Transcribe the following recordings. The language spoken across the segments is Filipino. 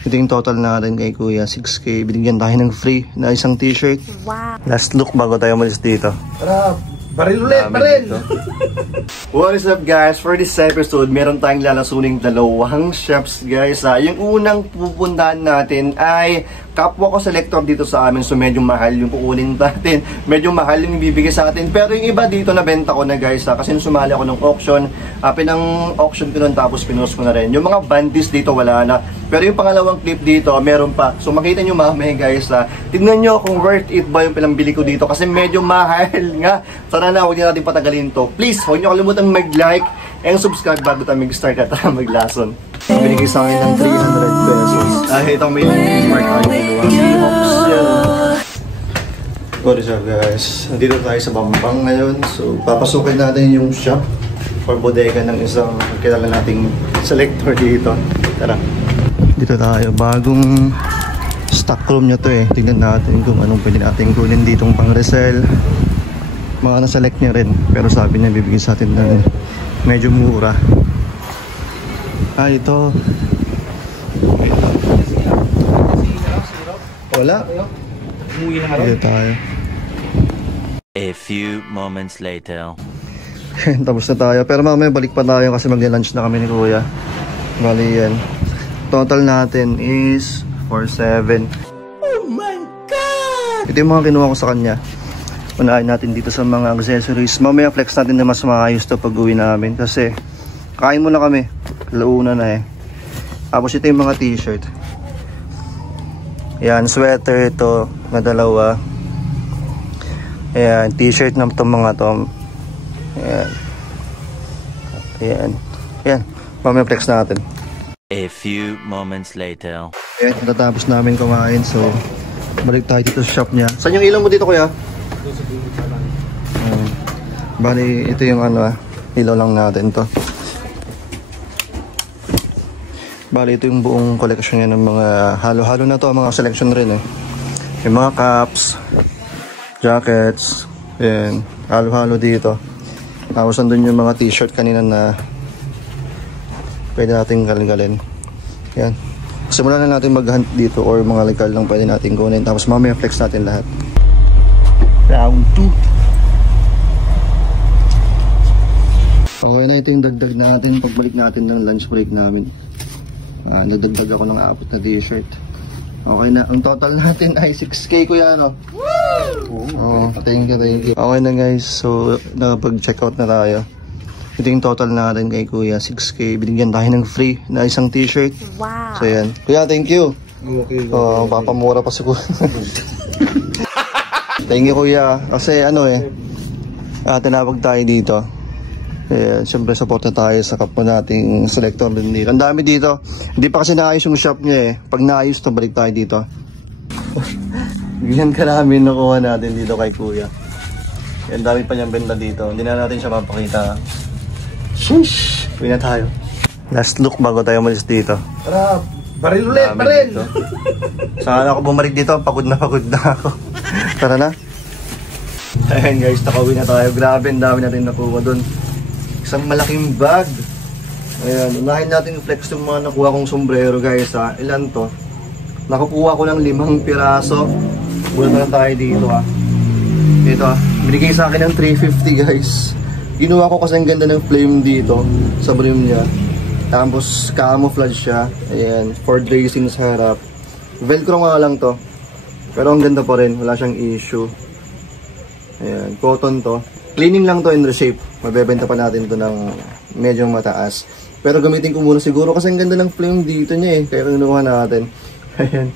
Ito yung total natin kay Kuya, 6K. Binigyan tayo ng free na isang t-shirt. Wow. Last look bago tayo umalis dito. Tara, baril ulit, baril! What is up guys? For this episode, meron tayong lalasuning dalawang shops guys. Yung unang pupuntahan natin ay kapwa ko selector dito sa amin. So medyo mahal yung kukunin natin. Medyo mahal yung ibibigay sa atin. Pero yung iba dito nabenta ko na guys. Kasi sumali ako ng auction. Pinang-auction ko nun tapos pinost ko na rin. Yung mga bandis dito wala na. Pero yung pangalawang clip dito, meron pa. So makita nyo mamaya guys. Tignan nyo kung worth it ba yung pinambili ko dito. Kasi medyo mahal nga. Sana na, huwag nyo natin patagalin to. Please, huwag nyo kalimutan mag-like and subscribe bago tayo mag-start at maglason. Binigay sa akin ng 300 pesos. Ito may mark tayo kinuha. What is up guys? Nandito tayo sa Bambang ngayon. So, papasukin natin yung shop or bodega ng isang kilala nating selector dito. Tara. Dito tayo. Bagong stock room niya to eh. Tingnan natin kung anong pwede natin kunin ditong pang-resell. Mga na-select niya rin. Pero sabi niya bibigyan sa atin ng medyo mura. Ito. Wala. Dito tayo. A few moments later. Tapos na tayo. Pero mamaya balik pa tayo kasi mag-lunch na kami ni Kuya. Bali yan. Total natin is 47. Oh my God! Ito yung mga kinuha ko sa kanya. Unahin natin dito sa mga accessories. Mamaya flex natin na mas maayos to pag uwi namin. Kasi kain muna kami. Launa na eh. Tapos ito yung mga t-shirt. Ayan, sweater ito na dalawa. Ayan, t-shirt na itong mga to. Ayan. Ayan. Ayan. Mamaya flex natin. A few moments later. Ayan, natatapos namin kumain. So, balik tayo dito sa shop niya. Saan yung ilaw mo dito kuya? Bali, ito yung ilaw lang natin to. Bali, ito yung buong collection niya ng mga halo-halo na to, mga selection rin eh. Yung mga caps, jackets, yan, halo-halo dito. Tapos andun yung mga t-shirt kanina na pwede natin galing-galin. Yan. Simulan na natin mag-hunt dito or mga legal lang pwede natin kunin. Tapos mamaya flex natin lahat. Round 2. Okay na, ito yung dagdag natin pagbalik natin ng lunch break namin. Nagdagdag ako ng 4 na t-shirt. Okay na, ang total natin ay 6K kuya no? Woo! Thank you. Okay na guys, so nakapag-check out na tayo. Ito yung total natin kay Kuya, 6K. Binigyan tayo ng free na isang t-shirt. Wow! So yan. Kuya, thank you. Okay. Papamura pa si Kuya. Thank you Kuya. Kasi tinawag tayo dito. Siyempre support na tayo sa kapwa nating selector din dito. Ang dami dito. Hindi pa kasi naayos yung shop niya eh. Pag naayos to, balik tayo dito. Ganyan karami nakuha natin dito kay Kuya. Ang dami pa niyang benta dito. Hindi na natin siya mapakita. Sheesh! Uwi na tayo. Last look bago tayo umalis dito. Tara, baril ulit, baril! Saan ako bumalik dito? Pagod na ako. Tara na. Ayan guys, nakauwi na tayo. Grabe, ang dami natin nakuha dun. Isang malaking bag. Ayan, unahin natin i-flex yung mga nakuha kong sombrero guys ha. Ilan to? Nakukuha ko ng 5 piraso. Bulan na tayo dito ha. Ito ha. Binigay sa akin ng 350 guys. Ginawa ko kasi ang ganda ng flame dito sa brim niya. Tapos camouflage siya. Ayan, for dressing sa harap. Velcro nga lang to. Pero ang ganda pa rin. Wala siyang issue. Ayan, cotton to. Cleaning lang to in reshape. Mabebenta pa natin to ng medyo mataas. Pero gamitin ko muna siguro kasi ang ganda ng flame dito niya eh. Kaya kinuha natin. Ayan.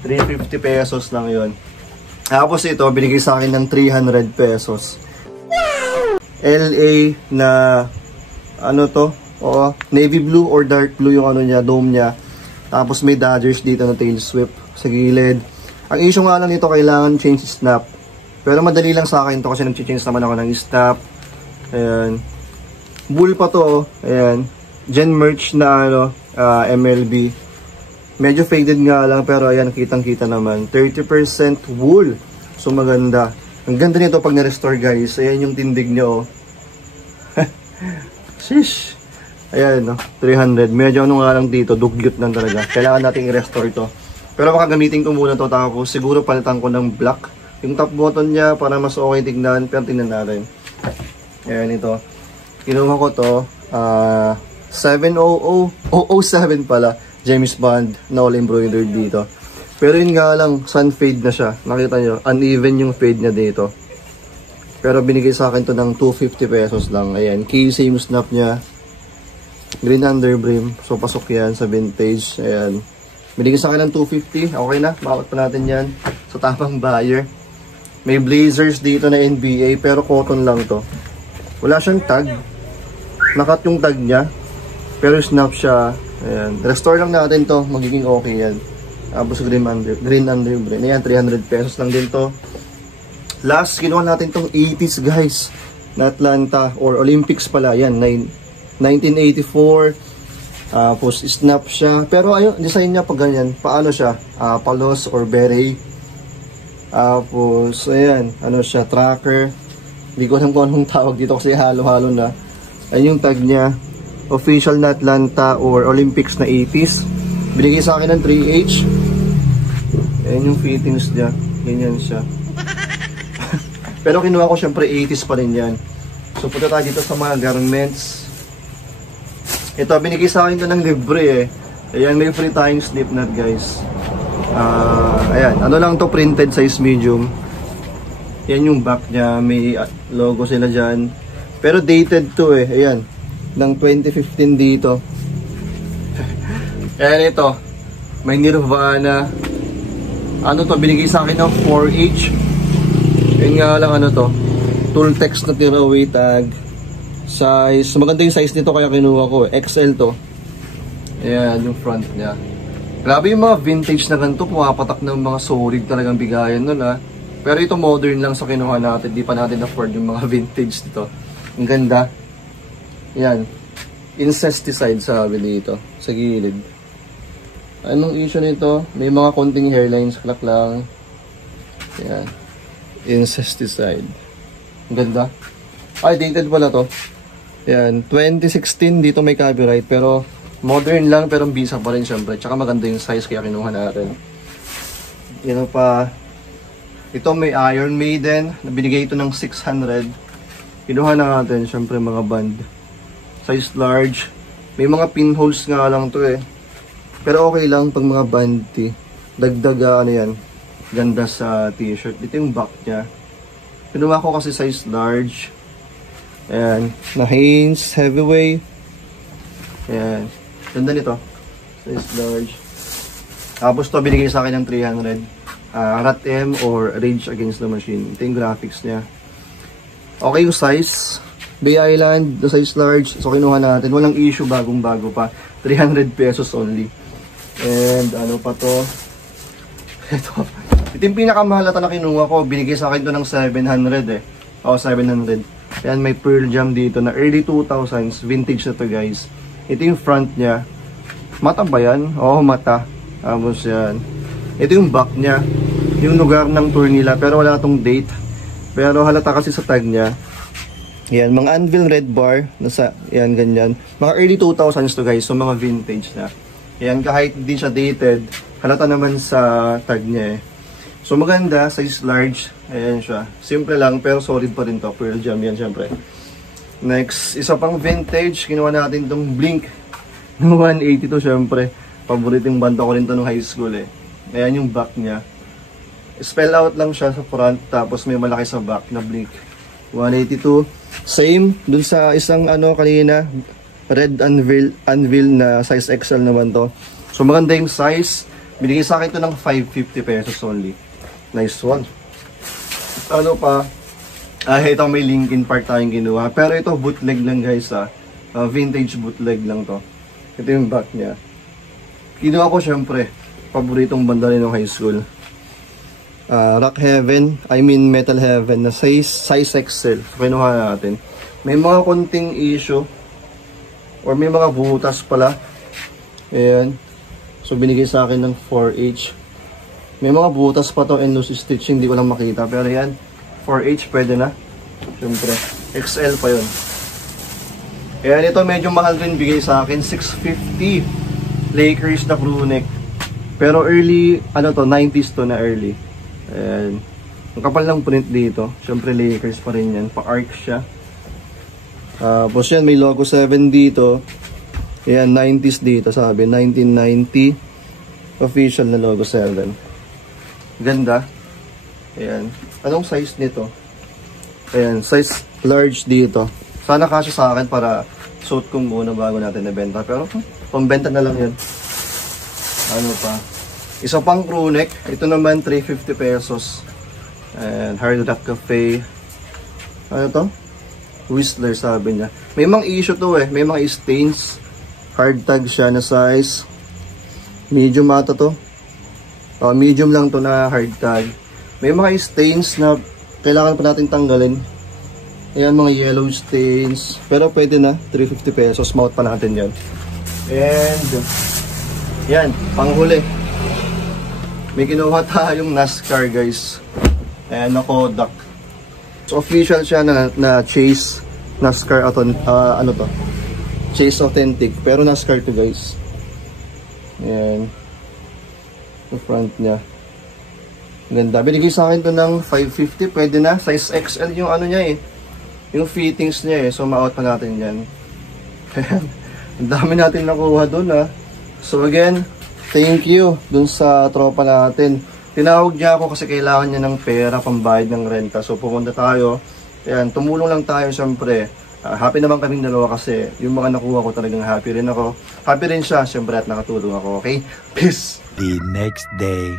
350 pesos lang yun. Tapos ito, binigay sa akin ng 300 pesos. Wow! LA na navy blue or dark blue yung niya, dome niya. Tapos may Dodgers dito na tail sweep sa gilid. Ang issue nga lang nito, kailangan change snap. Pero madali lang sa akin to kasi nag-change naman ako ng snap. Ayan. Bull pa to. Ayan. Gen merch na MLB. Medyo faded nga lang pero ayan, kitang-kita naman. 30% wool. So maganda. Ang ganda nito pag na-restore guys. Ayan yung tindig nyo. Sheesh. Ayan, no? 300. Medyo ano nga lang dito, dugyot lang talaga. Kailangan nating i-restore ito. Pero baka gamitin ko muna to, tapos siguro palitan ko ng black. Yung top button niya para mas okay tignan, pero tingnan natin. Ayan ito. Kinuha ko to, 007 pala. James Bond na all embroidered dito. Pero yun nga lang, sun fade na siya. Nakita nyo, uneven yung fade niya dito. Pero binigay sa akin to ng 250 pesos lang. Ayan, case yung snap niya. Green underbrim. So pasok yan sa vintage. Ayan. Binigay sa akin ng 250. Okay na, bakit pa natin yan sa tapang buyer. May blazers dito na NBA pero cotton lang to. Wala siyang tag. Nakat yung tag niya. Pero snap siya. Ayan. Restore lang natin to. Magiging okay yan. Tapos green underbrim. Ayan, 300 pesos lang din to. Last, kinuha natin tong 80s guys. Na Atlanta or Olympics pala. Ayan, 1984. Tapos snap siya. Pero ayun, design niya pag ganyan. Paano siya? Palos or beret. Tapos ayan, ano siya, tracker. Hindi ko alam kung anong tawag dito kasi halo-halo na. Ayun yung tag niya. Official na Atlanta or Olympics na 80s. Binigay sa akin ng 3H. Ayan yung fittings niya. Ganyan siya. Pero kinuha ko syempre 80s pa rin yan. So punta tayo dito sa mga garments. Ito, binigay sa akin ito ng libre eh. Ayan, may free tayong slip knot guys. Ayan, ano lang to, printed size medium. Yan yung back niya, may logo sila dyan. Pero dated to eh, ayan. Ng 2015 dito. Ayan ito, may Nirvana. Ano to, binigay sa akin ng 4H. Yun nga lang ano to, Tooltex na tearaway tag. Size, maganda yung size nito kaya kinuha ko. XL to. Ayan, yung front niya. Grabe yung mga vintage na ganito. Pumapatak ng mga solid talagang bigayan nun ha. Pero ito modern lang sa kinuha natin. Di pa natin afford yung mga vintage dito. Ang ganda. Ayan. Incesticide sabi dito. Sa gilid. Anong issue nito? May mga konting hairlines. Klak lang. Ayan. Incesticide. Ang ganda. Ay, dated pala to. Yan, 2016 dito may copyright pero modern lang pero bisa pa rin syempre. Tsaka maganda yung size kaya kinuha natin. Yan pa. Ito may Iron Maiden. Binigay ito ng 600. Kinuha natin syempre mga band. Size large. May mga pinholes nga lang to eh. Pero okay lang pag mga band tee. Dagdag ano yan. Ganda sa t-shirt. Ito yung back niya. Kinuha ko kasi size large. Ayan, na Hanes Heavyweight. Ayan, ganda nito. Size large. Tapos to binigay sa akin ng 300. Rat M or Rage Against the Machine. Ito yung graphics niya. Okay yung size. Bay Island, the size large. So kinuha natin. Walang issue, bagong bago pa. 300 pesos only. And ano pa to? Ito yung pinakamahal na kinuha ko. Binigay sa akin to ng 700 eh. O, 700. Ayan, may pearl jam dito na early 2000s. Vintage na to guys. Ito yung front niya. Mata ba yan? Oo, mata. Tapos yan. Ito yung back niya. Yung lugar ng tour nila. Pero wala tong date. Pero halata kasi sa tag niya. Yan, mga Anvil red bar. Nasa, yan, ganyan. Mga early 2000s to guys. So, mga vintage na. Yan, kahit hindi siya dated. Halata naman sa tag niya eh. So maganda, size large. Ayan siya. Simple lang pero solid pa rin to. Pearl jam yan syempre. Next, isa pang vintage. Kinuha natin tong Blink. 182 syempre. Paboritong banda ko rin to nung high school eh. Ayan yung back niya. Spell out lang siya sa front. Tapos may malaki sa back na Blink. 182. Same dun sa isang ano kanina. Red Anvil na size XL naman to. So maganda yung size. Binigay sa akin to ng 550 pesos only. Nice one. Ano pa? Ito may Linkin Park tayong kinuha. Pero ito bootleg lang guys ha. Vintage bootleg lang to. Ito yung back niya. Kinuha ko syempre. Paboritong banda rin ng high school. Rock Heaven. Metal Heaven na size XL. Kinuha natin. May mga konting issue. Or may mga butas pala. Ayan. So binigay sa akin ng 4H. May mga butas pa to and loose stitching, hindi ko lang makita. Pero yan, 4H pwede na. Siyempre, XL pa yun. Ayan, ito medyo mahal rin bigay sa akin, 650 Lakers na crew neck. Pero early, ano to, 90s to na early. Ayan. Ang kapal ng print dito. Siyempre Lakers pa rin yan, pa-arc siya. Tapos yan, may logo 7 dito. Ayan, 90s dito, sabi, 1990. Official na logo 7. Ganda. Ayan. Anong size nito? Ayan, size large dito. Sana kasya sa akin para suit ko muna bago natin nabenta. Pero pambenta na lang yan. Ano pa? Isa pang crew neck. Ito naman 350 pesos. And Hard Rock Cafe. Ano to? Whistler sabi niya. May mga issue to eh. May mga stains. Hard tag siya na size. Medium ata to. Medium lang to na hard tag. May mga stains na kailangan pa natin tanggalin. Ayan, mga yellow stains. Pero pwede na, 350 pesos. Mount pa natin yan. And, yan, panghuli. May kinuha tayong NASCAR, guys. Ayan, na Kodak. So, official siya na Chase NASCAR, ano to? Chase Authentic. Pero NASCAR to, guys. Ayan. Yung front niya. Ganda. Binigay sa akin to ng 550. Pwede na. Size XL yung ano niya eh. Yung fittings niya eh. So, ma-out pa natin yan. Ang dami natin nakuha dun ah. So, again, thank you dun sa tropa natin. Tinawag niya ako kasi kailangan niya ng pera pambayad ng renta. So, pumunta tayo. Ayan, tumulong lang tayo syempre. Happy naman kaming dalawa kasi yung mga nakuha ko talagang happy rin ako. Happy rin siya syempre at nakatulong ako. Okay? Peace! The next day.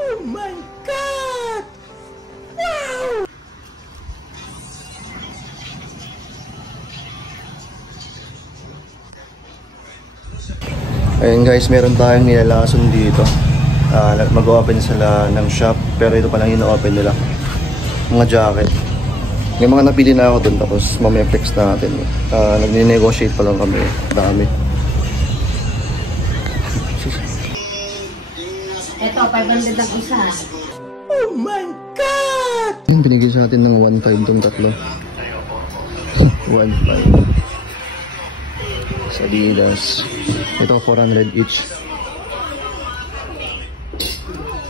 Oh my God! Wow! Ayun guys, meron tayong nilalason dito. Mag-open sila ng shop pero ito pa lang yung na-open nila. Mga jacket. May mga napili na ako dun tapos mamaya flex natin. Nagni-negotiate pa lang kami. Dami. Ito, 500 ang isa. Oh my God! Yung binigay sa atin ng 1.5 tong tatlo. 1.5. Sa Adidas. Ito 400 each.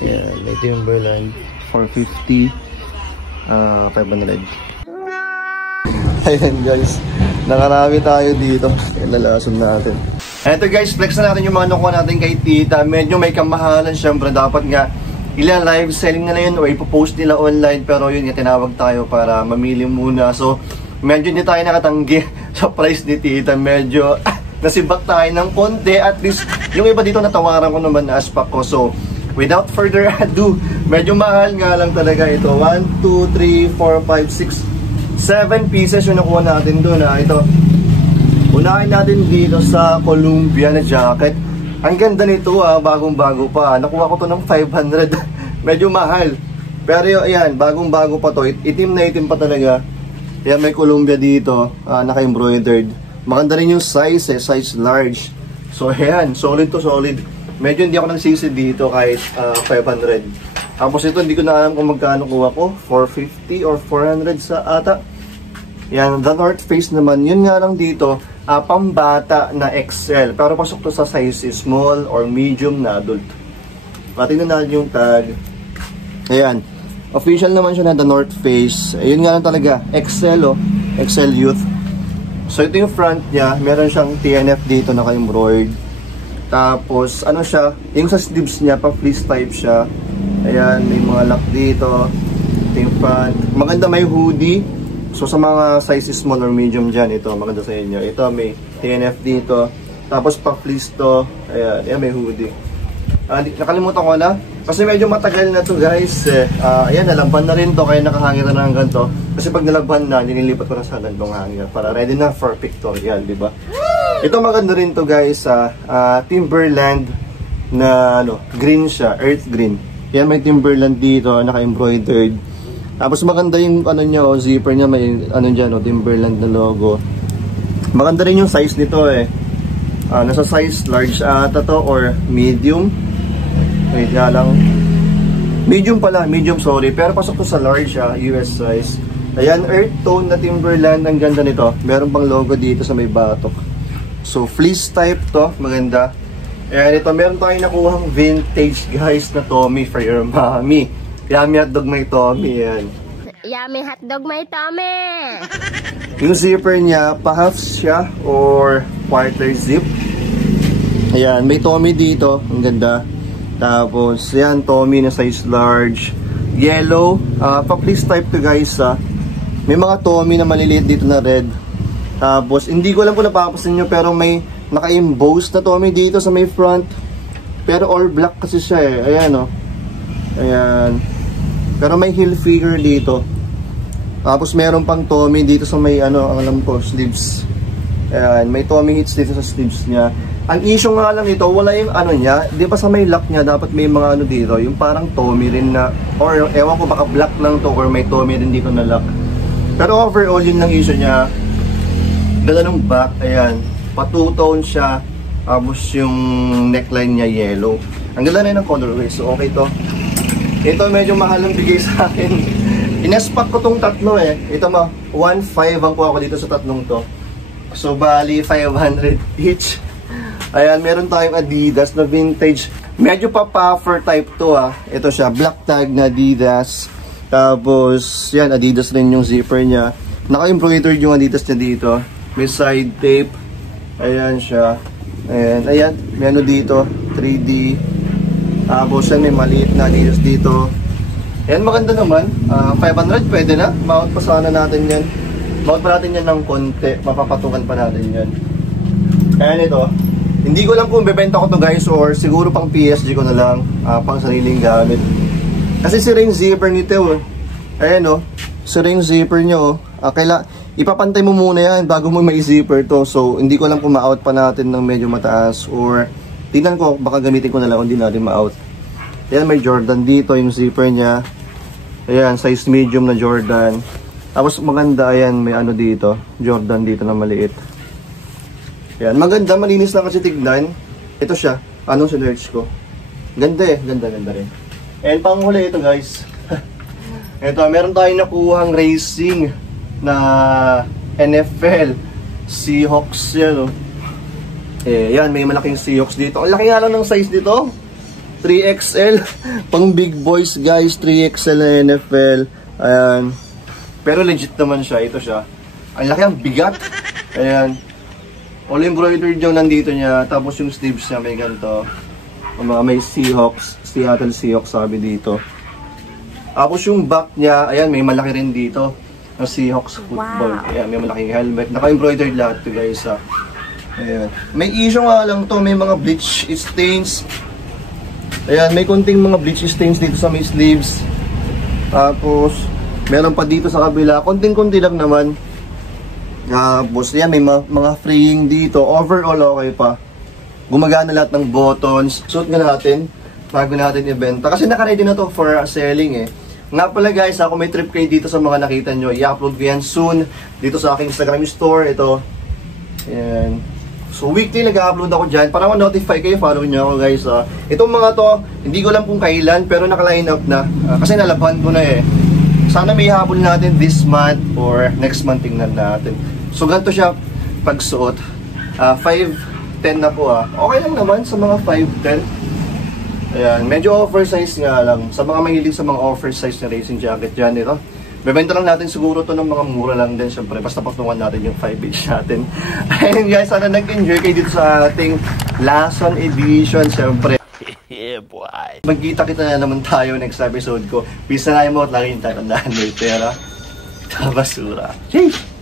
Yeah, may Timberland 450. 500. Ayan guys, nakarami tayo dito. Lalason natin. Eto guys, flex na natin yung mga nakuha natin kay tita. Medyo may kamahalan syempre. Dapat nga ilan live selling nila yun o ipopost nila online. Pero yun nga, tinawag tayo para mamili muna. So medyo hindi tayo nakatanggi sa price ni tita. Medyo nasibak tayo ng konti. At least yung iba dito natawaran ko naman na aspak ko. So without further ado, medyo mahal nga lang talaga ito. 1, 2, 3, 4, 5, 6 7 pieces yung nakuha natin doon. Ito, unahin natin dito sa Columbia na jacket. Ang ganda nito bagong-bago pa. Nakuha ko to ng 500. Medyo mahal. Pero ayan, bagong-bago pa to. Itim na itim pa talaga. Ayan, may Columbia dito, naka-embroidered. Maganda rin yung size size large. So ayan, solid to solid. Medyo hindi ako nagsisi dito kahit 500. Tapos ito, hindi ko na alam kung magkano kuha ko. 450 or 400 sa ata. Yan, the North Face naman. Yun nga lang dito, pambata na XL. Pero pasok to sa size small or medium na adult. Tingnan natin yung tag. Ayan. Official naman siya na the North Face. Yun nga lang talaga, XL XL Youth. So ito yung front niya. Meron siyang TNF dito naka-embroidered. Tapos, ano siya, yung sa sleeves niya, pa-fleece type siya. Ayan, may mga lock dito. Ito yung front. Maganda, may hoodie. So, sa mga sizes small or medium dyan, ito, maganda sa inyo. Ito, may TNF dito. Tapos, pa-fleece to. Ayan, ayan, may hoodie. Nakalimutan ko na. Kasi medyo matagal na to guys. Ayan, nalagban na rin to. Kaya nakahangin na ng ganito. Kasi pag nalagban na, nililipat ko na sa landong hangin. Para ready na for pictorial, di ba? Ito maganda rin to guys, Timberland na green siya, earth green. Yan, may Timberland dito, naka-embroidered. Tapos maganda yung niya, zipper niya, may diyan, Timberland na logo. Maganda rin yung size nito nasa size large ata to or medium. Wait nga lang. Medium pala, medium sorry. Pero pasok to sa large US size. Ayan, earth tone na Timberland. Ang ganda nito. Meron pang logo dito sa may batok. So, fleece type to. Maganda. Ayan, ito. Meron tayong nakuhang vintage, guys, na Tommy for your mommy. Yummy hotdog may Tommy. Ayan. Yummy hotdog may Tommy! Yung zipper niya, pa-half siya or quarter zip. Ayan, may Tommy dito. Ang ganda. Tapos, ayan, Tommy na size large. Yellow. Pa-fleece type to, guys, May mga Tommy na maliliit dito na red. Tapos, hindi ko alam kung napapasin nyo, pero may naka-emboss na Tommy dito sa may front. Pero all black kasi siya eh. Ayan, oh. Ayan. Pero may heel figure dito. Tapos, meron pang Tommy dito sa may, ang alam ko, sleeves. Ayan. May Tommy hits dito sa sleeves niya. Ang issue nga lang ito, wala yung niya. Di ba sa may lock niya, dapat may mga dito. Yung parang Tommy rin na, or ewan ko baka black lang to, or may Tommy rin dito na lock. Pero overall, yun lang issue niya. Ganda ng back, ayan. Pa-two-tone siya. Tapos yung neckline niya yellow. Ang ganda na yun ng colorway. So okay to. Ito medyo mahal ang bigay sa akin. Inespack ko tong tatlo eh. Ito 1.5 ang kuha ko dito sa tatlong to. So bali 500 each. Ayan, meron tayong Adidas na vintage. Medyo pa puffer type to Ito siya, black tag na Adidas. Tapos, yan, Adidas rin yung zipper niya. Naka-embroidered yung Adidas niya dito. May side tape. Ayan siya. Ayan, may dito, 3D. Tapos yan, may maliit na Adidas dito. Ayan, maganda naman. 500, pwede na. Mount pa sana natin yan. Mount pa natin yan ng konti. Mapapatukan pa natin yan. Ayan ito. Hindi ko lang kung bebenta ko to, guys, or siguro pang PSG ko na lang. Pang sariling gamit. Kasi si ring zipper nito ayan si ring zipper nyo ipapantay mo muna yan bago mo may zipper to. So hindi ko alam kung ma-out pa natin ng medyo mataas, or tingnan ko, baka gamitin ko na lang kung hindi natin ma-out. Ayan, may Jordan dito yung zipper nya. Ayan, size medium na Jordan. Tapos maganda, ayan, may dito, Jordan dito na maliit. Ayan, maganda, malinis lang kasi tignan. Ito siya, sinerch ko. Ganda ganda rin. And panghuli ito, guys. Ito, meron tayong nakuhang racing na NFL Seahawks yan, yan, may malaking Seahawks dito. Ang laki nga lang ng size dito. 3XL. Pang big boys, guys. 3XL na NFL. Ayan. Pero legit naman siya. Ito siya. Ang laki, ang bigat. Ayan. All embroidered yung nandito niya. Tapos yung sleeves niya may ganito. May Seahawks. Seattle Seahawks sabi dito. Tapos yung back niya, ayan, may malaki rin dito na Seahawks football. Wow. Ayan, may malaking helmet. Naka-embroidered lahat to, guys. Ayan. May issue nga lang to, may mga bleach stains. Ayan, may konting mga bleach stains dito sa may sleeves. Tapos, meron pa dito sa kabila. Konting-konti lang naman. Tapos, ayan, may mga fraying dito. Overall, okay pa. Gumagana lahat ng buttons. Suot nga natin bago natin ibenta. Kasi naka-ready na to for selling Nga pala, guys, ako may trip kayo dito sa mga nakita nyo. I-upload ko yan soon dito sa aking Instagram store. Ito. Ayan. So weekly nag-upload ako dyan. Para ma-notify kayo, follow nyo ako, guys. Itong mga to, hindi ko lang kung kailan, pero naka-line up na. Kasi nalaban ko na Sana may habol natin this month or next month, tingnan natin. So ganito siya pagsuot. 5'10 na po Okay lang naman sa mga 5'10. Ayan, medyo oversize nga lang. Sa mga mahilig sa mga oversize na racing jacket dyan ito. Bebenta lang natin siguro to ng mga mura lang din. Siyempre, basta patungan natin yung 5-inch natin. Ayun, guys, sana nag-enjoy kayo dito sa ating Lason edition. Siyempre, yeah, boy. magkita-kita na naman tayo next episode ko. Peace na mo at lagi yung tatandaan may pera. Basura. Sheesh!